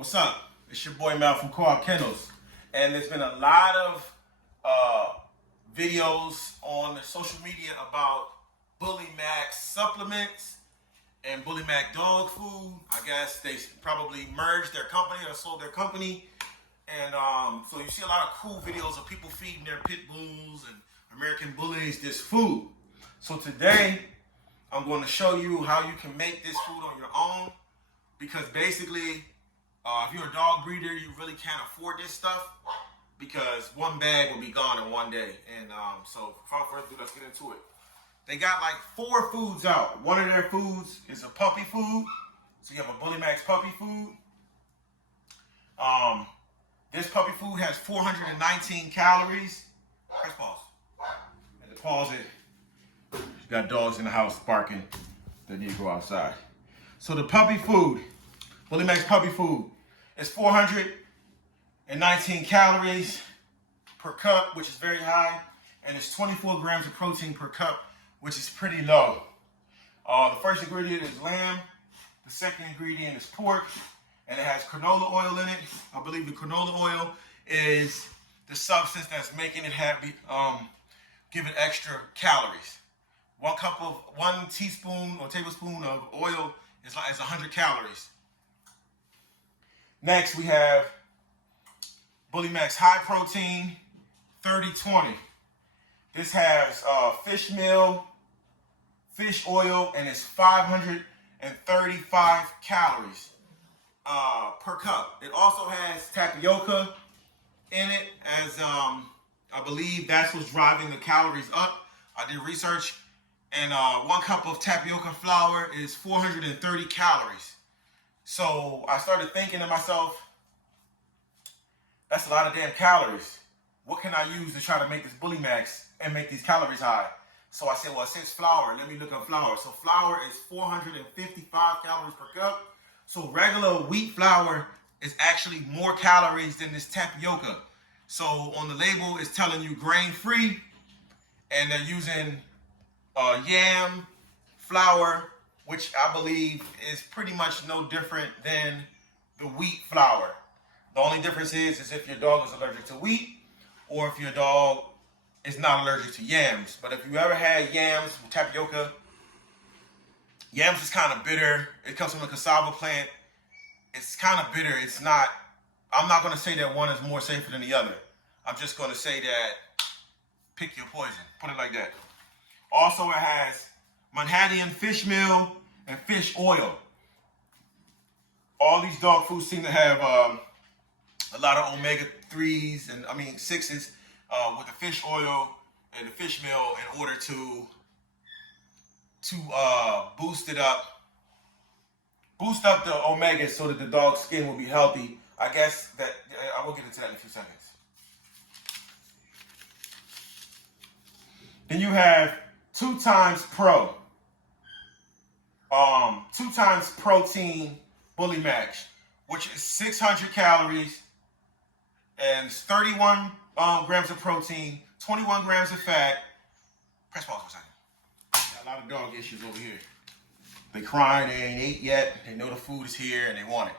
What's up? It's your boy Mal from Co-op Kennels, and there's been a lot of videos on social media about Bully Max supplements and Bully Mac dog food. I guess they probably merged their company or sold their company, and so you see a lot of cool videos of people feeding their pit bulls and American bullies this food. So today I'm going to show you how you can make this food on your own, because basically if you're a dog breeder, you really can't afford this stuff because one bag will be gone in one day. And so without further ado, let's get into it. They got like 4 foods out. One of their foods is a puppy food. So you have a Bully Max puppy food. This puppy food has 419 calories. Press pause. And to pause it, you got dogs in the house barking. They need to go outside. So the puppy food, Bully Max puppy food, is 419 calories per cup, which is very high, and it's 24 grams of protein per cup, which is pretty low. The first ingredient is lamb. The second ingredient is pork, and it has canola oil in it. I believe the canola oil is the substance that's making it give it extra calories. 1 teaspoon or tablespoon of oil is 100 calories. Next, we have Bully Max High Protein 30-20. This has fish meal, fish oil, and it's 535 calories per cup. It also has tapioca in it, as I believe that's what's driving the calories up. I did research, and 1 cup of tapioca flour is 430 calories. So I started thinking to myself, that's a lot of damn calories. What can I use to try to make this Bully Max and make these calories high? So I said, well, since flour, let me look up flour. So flour is 455 calories per cup. So regular wheat flour is actually more calories than this tapioca. So on the label, it's telling you grain-free, and they're using yam flour, which I believe is pretty much no different than the wheat flour. The only difference is if your dog is allergic to wheat, or if your dog is not allergic to yams. But if you ever had yams with tapioca, yams is kind of bitter. It comes from a cassava plant. It's kind of bitter. It's not, I'm not going to say that one is more safer than the other. I'm just going to say that pick your poison. Put it like that. Also, it has Manhattan fish meal and fish oil. All these dog foods seem to have a lot of omega-3s and 6s with the fish oil and the fish meal in order to boost up the omega so that the dog's skin will be healthy. I guess that I will get into that in a few seconds. Then you have 2 times Pro. 2 times protein Bully Max, which is 600 calories and 31 grams of protein, 21 grams of fat. Press pause for a second. Got a lot of dog issues over here. They crying, they ain't ate yet. They know the food is here and they want it.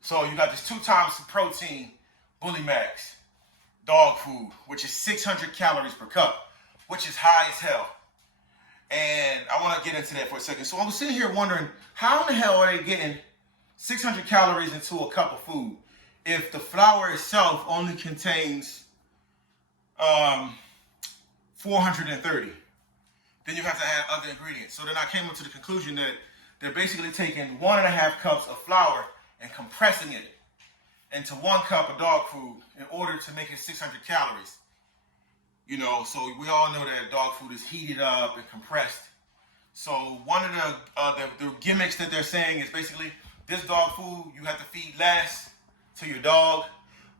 So you got this 2 times protein Bully Max dog food, which is 600 calories per cup, which is high as hell. And I want to get into that for a second. So I was sitting here wondering, how in the hell are they getting 600 calories into a cup of food if the flour itself only contains 430? Then you have to add other ingredients. So then I came up to the conclusion that they're basically taking 1.5 cups of flour and compressing it into 1 cup of dog food in order to make it 600 calories. You know, so we all know that dog food is heated up and compressed. So one of the gimmicks that they're saying is basically this dog food, you have to feed less to your dog.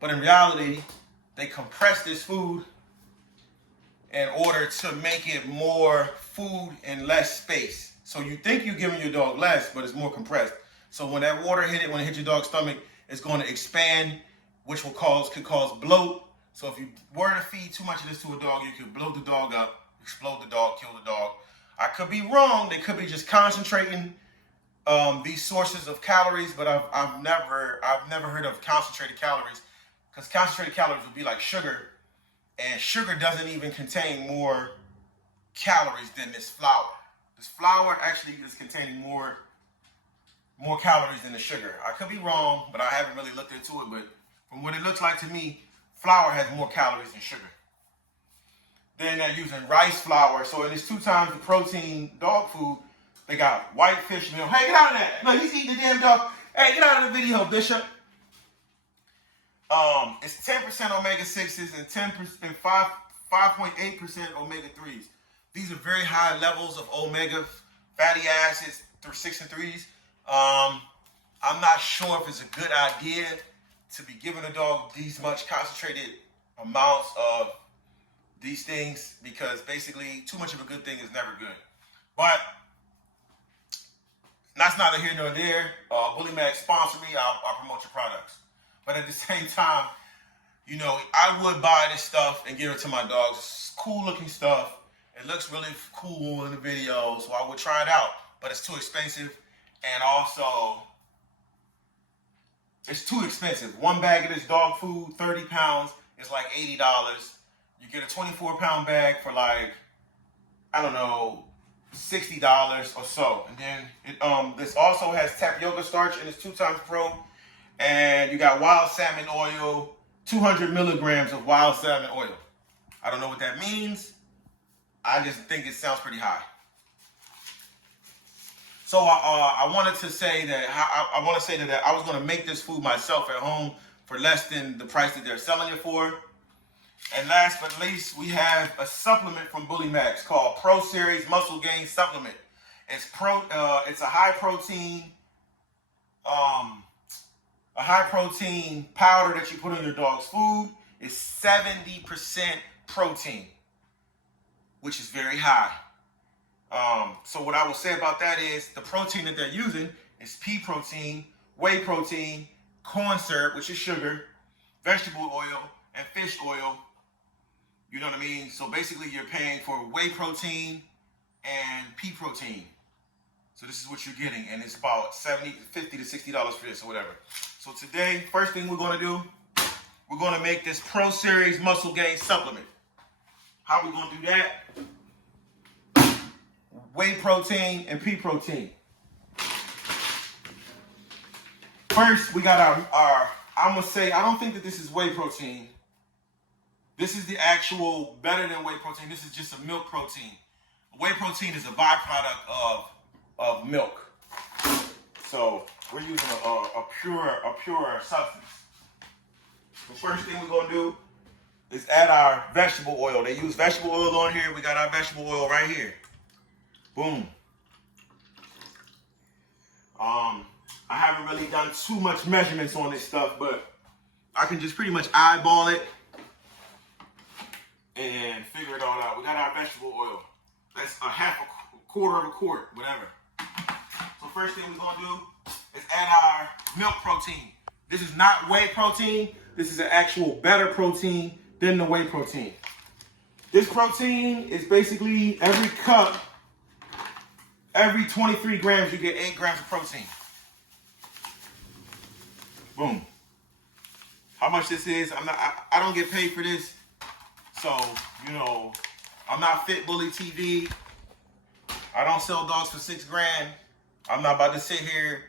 But in reality, they compress this food in order to make it more food in less space. So you think you're giving your dog less, but it's more compressed. So when that water when it hits your dog's stomach, it's going to expand, which could cause bloat. So if you were to feed too much of this to a dog, you could blow the dog up, explode the dog, kill the dog. I could be wrong. They could be just concentrating these sources of calories, but I've never heard of concentrated calories, because concentrated calories would be like sugar, and sugar doesn't even contain more calories than this flour. This flour actually is containing more calories than the sugar. I could be wrong, but I haven't really looked into it. But from what it looks like to me, flour has more calories than sugar. Then they're using rice flour, so it is 2 times the protein dog food. They got white fish meal. Hey, get out of that! No, he's eating the damn dog. Hey, get out of the video, Bishop. It's 10% omega 6s and 5.8% omega 3s. These are very high levels of omega fatty acids through 6 and 3s. I'm not sure if it's a good idea to be giving a dog these much concentrated amounts of these things, because basically too much of a good thing is never good. But that's neither here nor there. Bully Max sponsor me, I'll promote your products. But at the same time, you know, I would buy this stuff and give it to my dogs. It's cool looking stuff. It looks really cool in the video, so I would try it out. But it's too expensive, and also it's too expensive. One bag of this dog food, 30 pounds, is like $80. You get a 24-pound bag for like, I don't know, $60 or so. And then this also has tapioca starch, and it's 2 times pro. And you got wild salmon oil, 200 milligrams of wild salmon oil. I don't know what that means. I just think it sounds pretty high. So I wanted to say that I was going to make this food myself at home for less than the price that they're selling it for. And last but least, we have a supplement from Bully Max called Pro Series Muscle Gain Supplement. It's a high protein powder that you put in your dog's food. It's 70% protein, which is very high. So what I will say about that is the protein that they're using is pea protein, whey protein, corn syrup, which is sugar, vegetable oil, and fish oil. You know what I mean? So basically you're paying for whey protein and pea protein. So this is what you're getting, and it's about $50 to $60 for this or whatever. So today, first thing we're gonna do, we're gonna make this Pro Series Muscle Gain Supplement. How we gonna do that? Whey protein and pea protein. First, we got our I'm gonna say, I don't think that this is whey protein. This is the actual better than whey protein. This is just a milk protein. Whey protein is a byproduct of milk. So we're using a pure substance. The first thing we're gonna do is add our vegetable oil. They use vegetable oil on here. We got our vegetable oil right here. Boom. I haven't really done too much measurements on this stuff, but I can just pretty much eyeball it and figure it all out. We got our vegetable oil. That's a quarter of a quart, whatever. So first thing we're gonna do is add our milk protein. This is not whey protein. This is an actual better protein than the whey protein. This protein is basically every cup, every 23 grams, you get 8 grams of protein. Boom. How much this is, I don't get paid for this. So, you know, I'm not Fit Bully TV. I don't sell dogs for $6 grand. I'm not about to sit here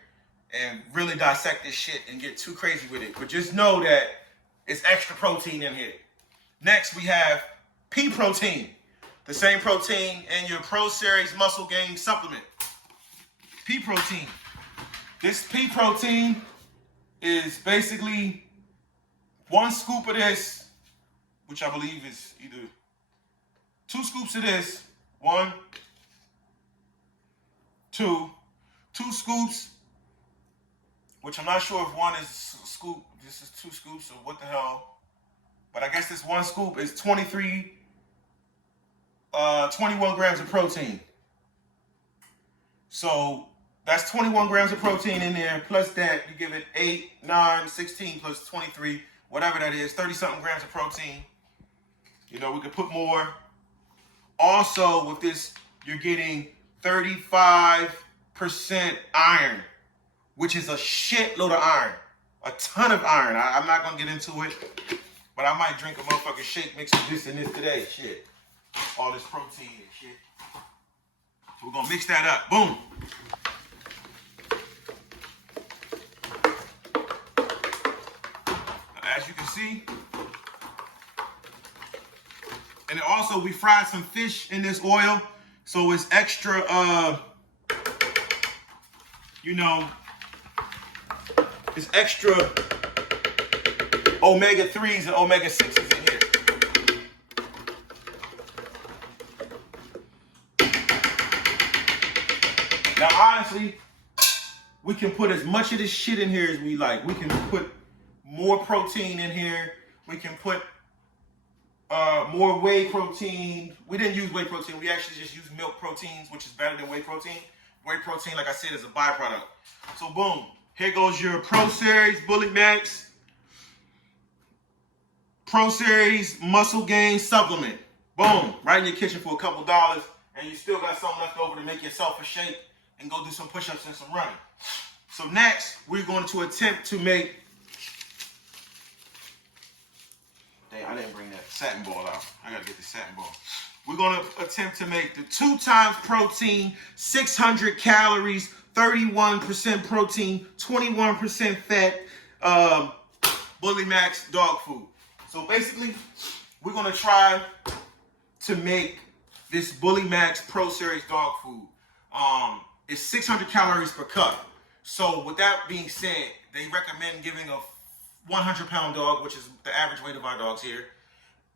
and really dissect this shit and get too crazy with it. But just know that it's extra protein in here. Next, we have pea protein. The same protein in your Pro Series Muscle Gain Supplement. Pea protein. This pea protein is basically 1 scoop of this, which I believe is either 2 scoops of this, 1, 2 scoops, which I'm not sure if 1 is a scoop, this is 2 scoops, or what the hell. But I guess this 1 scoop is 21 grams of protein. So that's 21 grams of protein in there. Plus that, you give it 8, 9, 16 plus 23, whatever that is, 30-something grams of protein. You know, we could put more. Also, with this, you're getting 35% iron, which is a shitload of iron. A ton of iron. I'm not gonna get into it, but I might drink a motherfucking shake mixed with this and this today. Shit. All this protein and shit. So we're gonna mix that up. Boom. As you can see. And then also we fried some fish in this oil. So it's extra, it's extra omega-3s and omega-6s in here. Now, honestly, we can put as much of this shit in here as we like. We can put more protein in here. We can put more whey protein. We didn't use whey protein. We actually just used milk proteins, which is better than whey protein. Whey protein, like I said, is a byproduct. So boom, here goes your Pro Series Bully Max Pro Series Muscle Gain Supplement. Boom, right in your kitchen for a couple dollars, and you still got something left over to make yourself a shake and go do some push-ups and some running. So next, we're going to attempt to make. Dang, I didn't bring that satin ball out. I gotta get the satin ball. We're gonna attempt to make the 2 times protein, 600 calories, 31% protein, 21% fat, Bully Max dog food. So basically, we're gonna try to make this Bully Max Pro Series dog food. It's 600 calories per cup. So with that being said, they recommend giving a 100-pound dog, which is the average weight of our dogs here,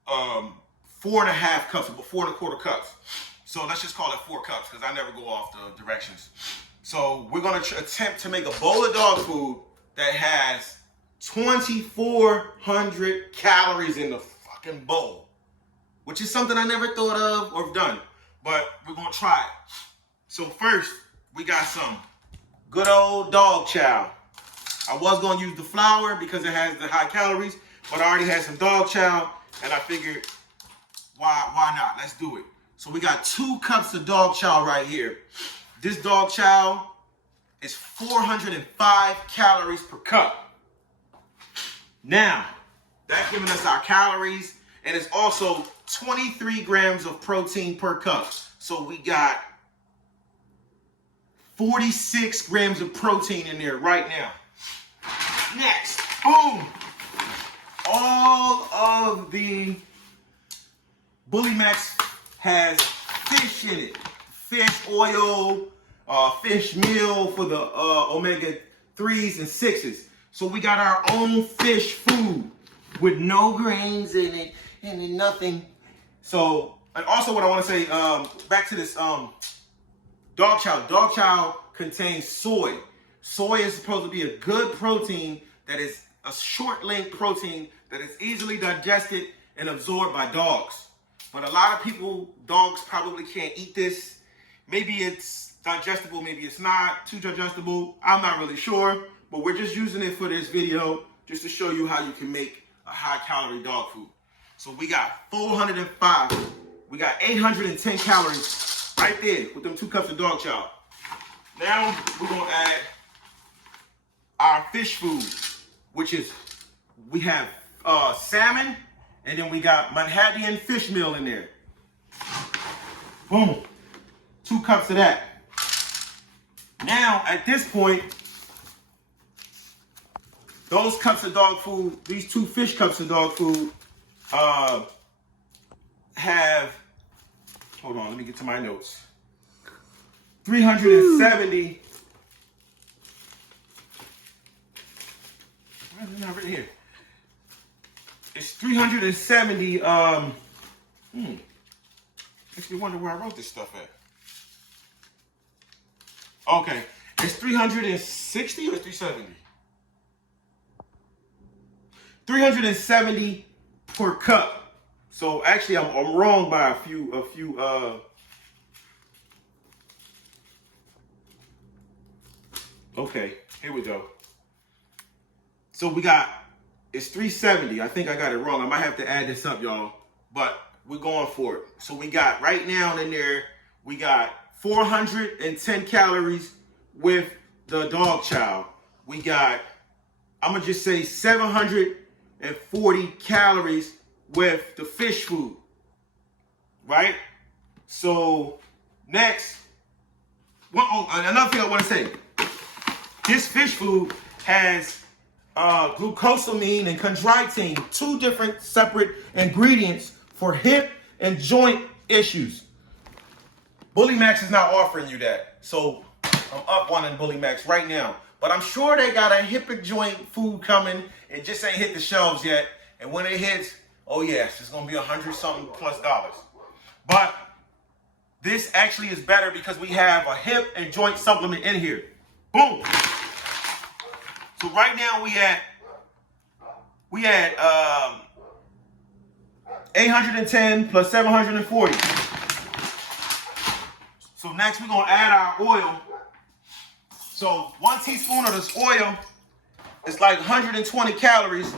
4.5 cups, or 4.25 cups. So let's just call it 4 cups because I never go off the directions. So we're going to attempt to make a bowl of dog food that has 2,400 calories in the fucking bowl, which is something I never thought of or done, but we're going to try it. So first, we got some good old dog chow. I was going to use the flour because it has the high calories, but I already had some dog chow, and I figured, why not? Let's do it. So we got 2 cups of dog chow right here. This dog chow is 405 calories per cup. Now, that's giving us our calories, and it's also 23 grams of protein per cup. So we got 46 grams of protein in there right now. Next, boom, all of the Bully Max has fish in it. Fish oil, fish meal for the omega-3s and 6s. So we got our own fish food with no grains in it and nothing. So, and also what I want to say, back to this dog chow. Dog chow contains soy. Soy is supposed to be a good protein that is a short-length protein that is easily digested and absorbed by dogs. But a lot of people, dogs probably can't eat this. Maybe it's digestible, maybe it's not too digestible. I'm not really sure, but we're just using it for this video just to show you how you can make a high-calorie dog food. So we got 405. We got 810 calories right there with them 2 cups of dog chow. Now we're gonna add our fish food, which is, we have salmon, and then we got Manhattan fish meal in there. Boom. 2 cups of that. Now, at this point, those cups of dog food, these 2 fish cups of dog food, have, hold on, let me get to my notes. 370. Why is it not written here? It's 370. Makes me wonder where I wrote this stuff at. Okay, it's 360 or 370? 370 per cup. So actually, I'm wrong by a few. Okay, here we go. So we got, it's 370. I think I got it wrong. I might have to add this up, y'all. But we're going for it. So we got, right now in there, we got 410 calories with the dog chow. We got, I'm gonna just say 740 calories with the fish food, right? So next, another thing I want to say, this fish food has glucosamine and chondroitin, 2 different separate ingredients for hip and joint issues. Bully Max is not offering you that, so I'm up one in Bully Max right now. But I'm sure they got a hip and joint food coming. It just ain't hit the shelves yet. And when it hits, oh yes, it's gonna be $100-something plus. But this actually is better because we have a hip and joint supplement in here. Boom. So right now we at 810 plus 740. So next we're gonna add our oil. So 1 teaspoon of this oil is like 120 calories.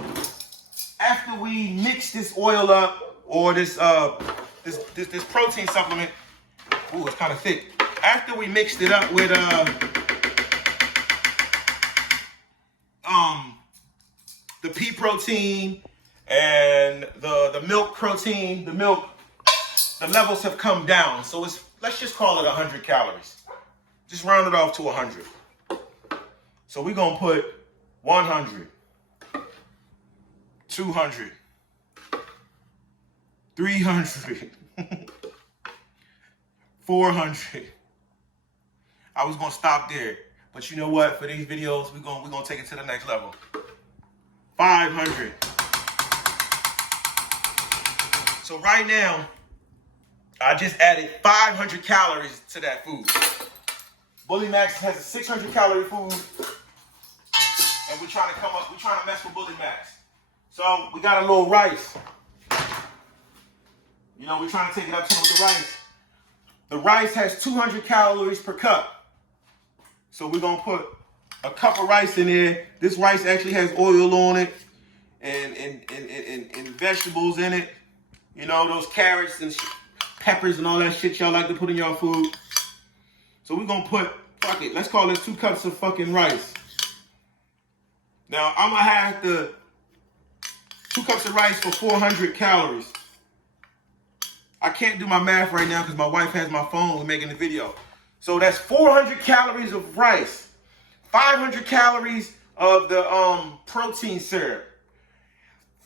After we mix this oil up, or this protein supplement, ooh, it's kind of thick. After we mixed it up with the pea protein and the milk protein, the levels have come down. So let's just call it 100 calories. Just round it off to 100. So we're gonna put 100, 200, 300, 400. I was gonna stop there, but you know what? For these videos, we're gonna take it to the next level. 500. So right now, I just added 500 calories to that food. Bully Max has a 600 calorie food, and we're trying to mess with Bully Max. So we got a little rice. You know, we're trying to take it up to with the rice. The rice has 200 calories per cup. So we're gonna put a cup of rice in there. This rice actually has oil on it and vegetables in it. You know, those carrots and peppers and all that shit y'all like to put in y'all food. So we're gonna put, fuck it, let's call this 2 cups of fucking rice. Now I'm gonna have 2 cups of rice for 400 calories. I can't do my math right now because my wife has my phone. We're making the video. So that's 400 calories of rice, 500 calories of the protein syrup,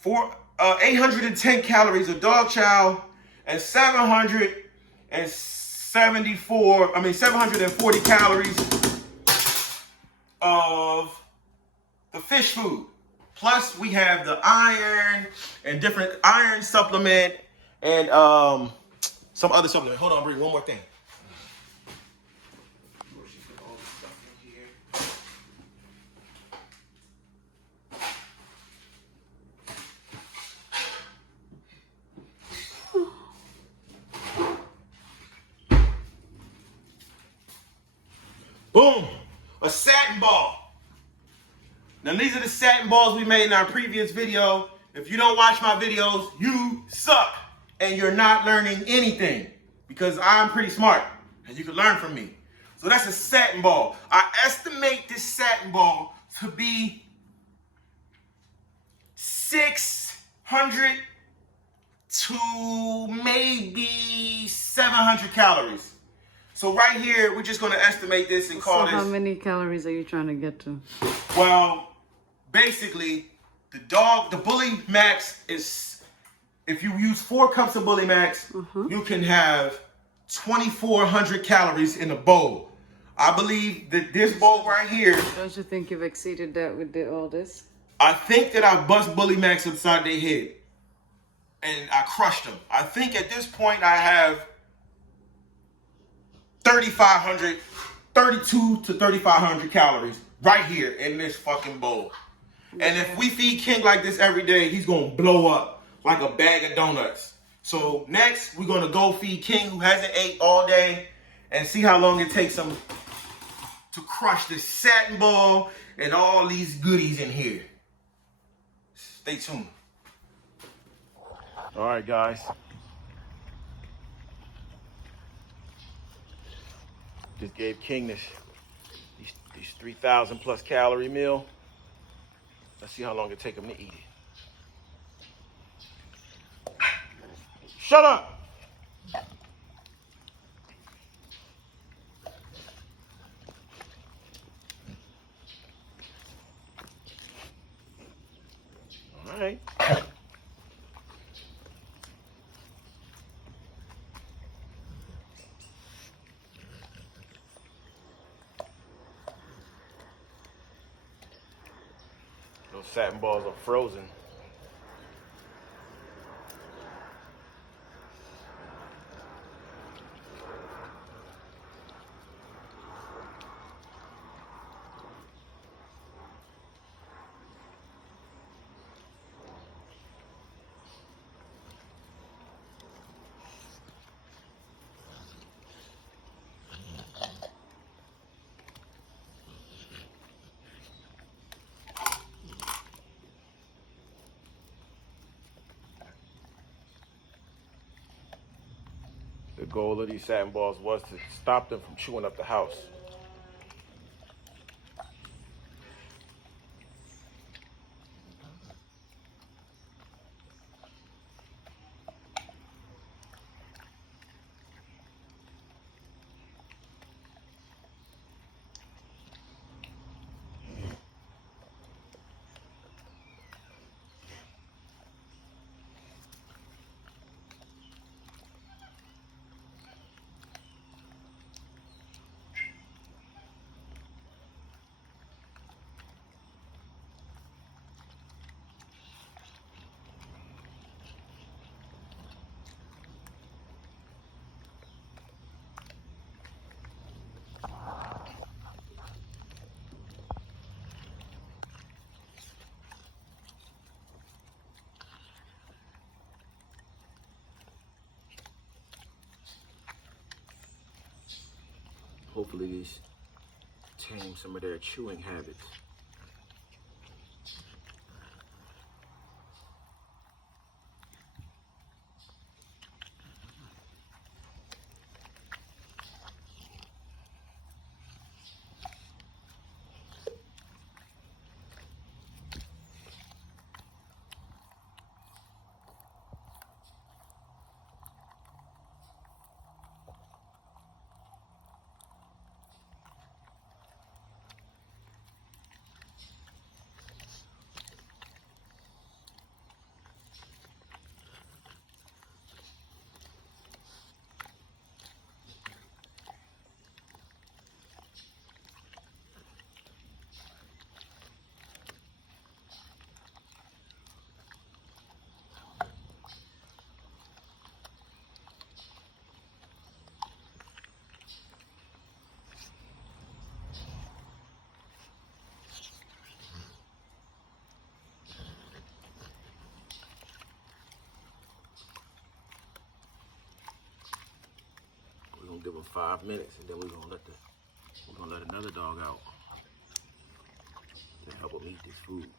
810 calories of dog chow, and 740 calories of the fish food. Plus we have the iron and different iron supplement and some other supplement. Hold on, bring one more thing. Boom, a satin ball. Now these are the satin balls we made in our previous video. If you don't watch my videos, you suck and you're not learning anything because I'm pretty smart and you can learn from me. So that's a satin ball. I estimate this satin ball to be 600 to maybe 700 calories. So right here, we're just gonna estimate this and call this. So how many calories are you trying to get to? Well, basically, the Bully Max is, if you use 4 cups of Bully Max, you can have 2,400 calories in a bowl. I believe that this bowl right here. Don't you think you've exceeded that with all this? I think that I bust Bully Max upside their head. And I crushed them. I think at this point I have 32 to 3,500 calories right here in this fucking bowl. And if we feed King like this every day, he's gonna blow up like a bag of donuts. So next, we're gonna go feed King, who hasn't ate all day, and see how long it takes him to crush this satin ball and all these goodies in here. Stay tuned. All right, guys. Just gave King these These 3,000 plus calorie meal. Let's see how long it take them to eat it. Shut up! All right. Those satin balls are frozen. The goal of these satin balls was to stop them from chewing up the house. Hopefully these tame some of their chewing habits. Give them 5 minutes, and then we're gonna let another dog out to help them eat this food.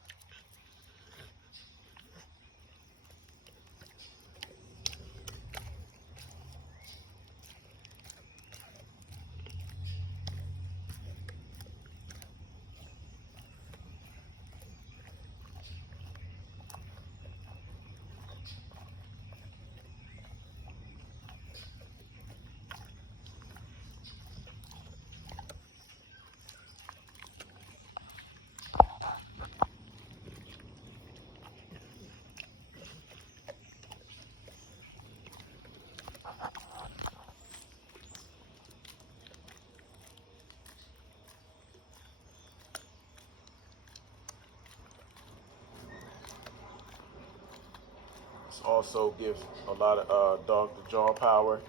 This also gives a lot of dog the jaw power.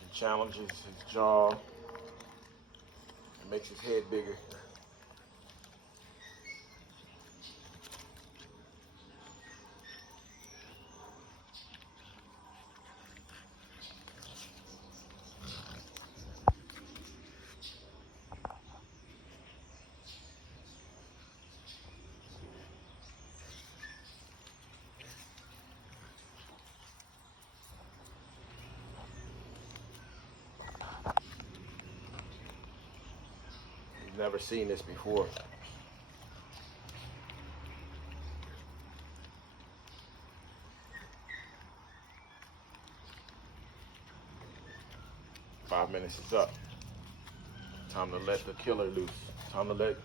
It challenges his jaw. It makes his head bigger. You've never seen this before. Five minutes is up. Time to let the killer loose. Time to let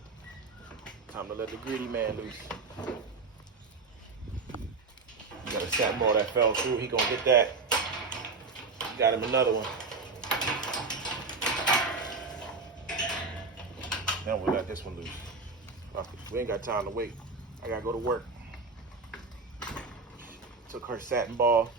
the greedy man loose. You got a satin ball that fell through. He gonna get that. Got him another one. Now we'll let this one loose. Fuck it. We ain't got time to wait. I gotta go to work. Took her satin ball.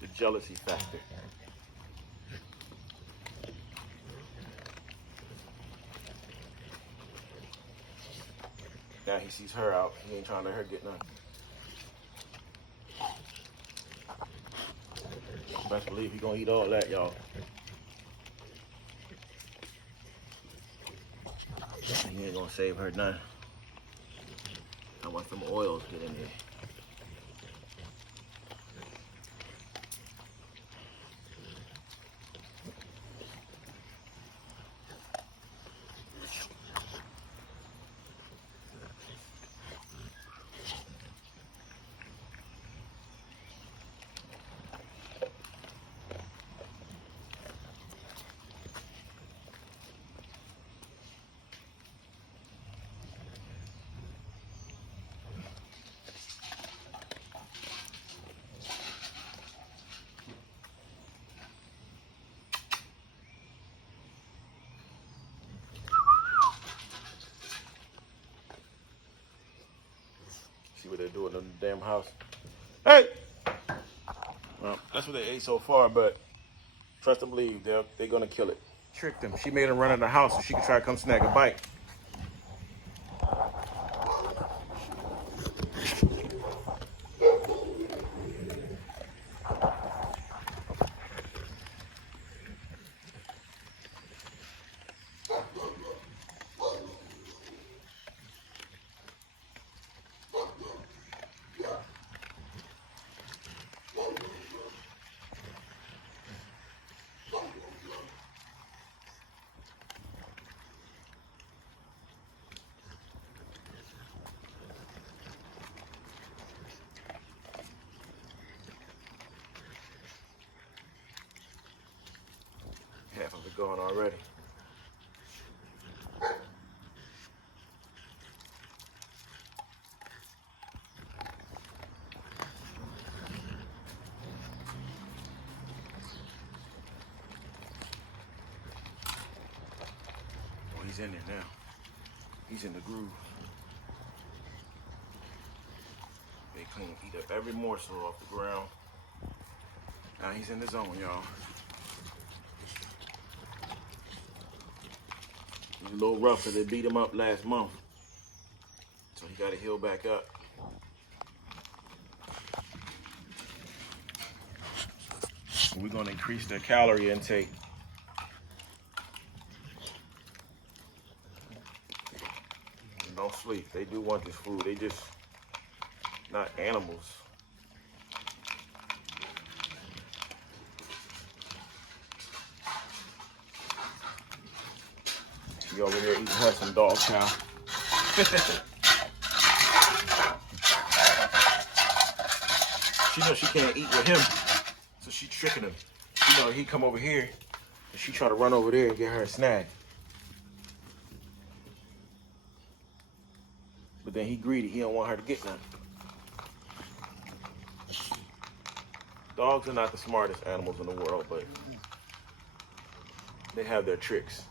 The jealousy factor. Now he sees her out. He ain't trying to let her get none. Best believe he gonna eat all that, y'all. He ain't gonna save her none. I want some oil to get in there. See what they're doing in the damn house. Hey! Well, that's what they ate so far, but trust and believe, they're gonna kill it. Tricked him. She made him run in the house so she could try to come snag a bite. Half of it gone already. Oh, he's in there now. He's in the groove. They clean, eat up every morsel off the ground. Now he's in the zone, y'all. He's a little rough because they beat him up last month. So he got to heal back up. We're going to increase their calorie intake. And don't sleep. They do want this food. They just not animals. She over there eating her some dog chow. She knows she can't eat with him, so she tricking him. She know he come over here, and she try to run over there and get her a snack. But then he greedy. He don't want her to get none. Dogs are not the smartest animals in the world, but they have their tricks.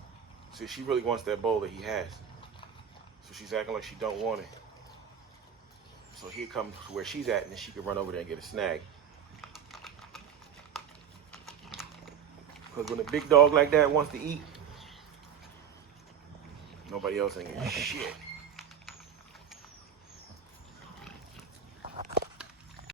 See, she really wants that bowl that he has. So she's acting like she don't want it. So he comes to where she's at, and then she can run over there and get a snag. Because when a big dog like that wants to eat, nobody else ain't getting shit.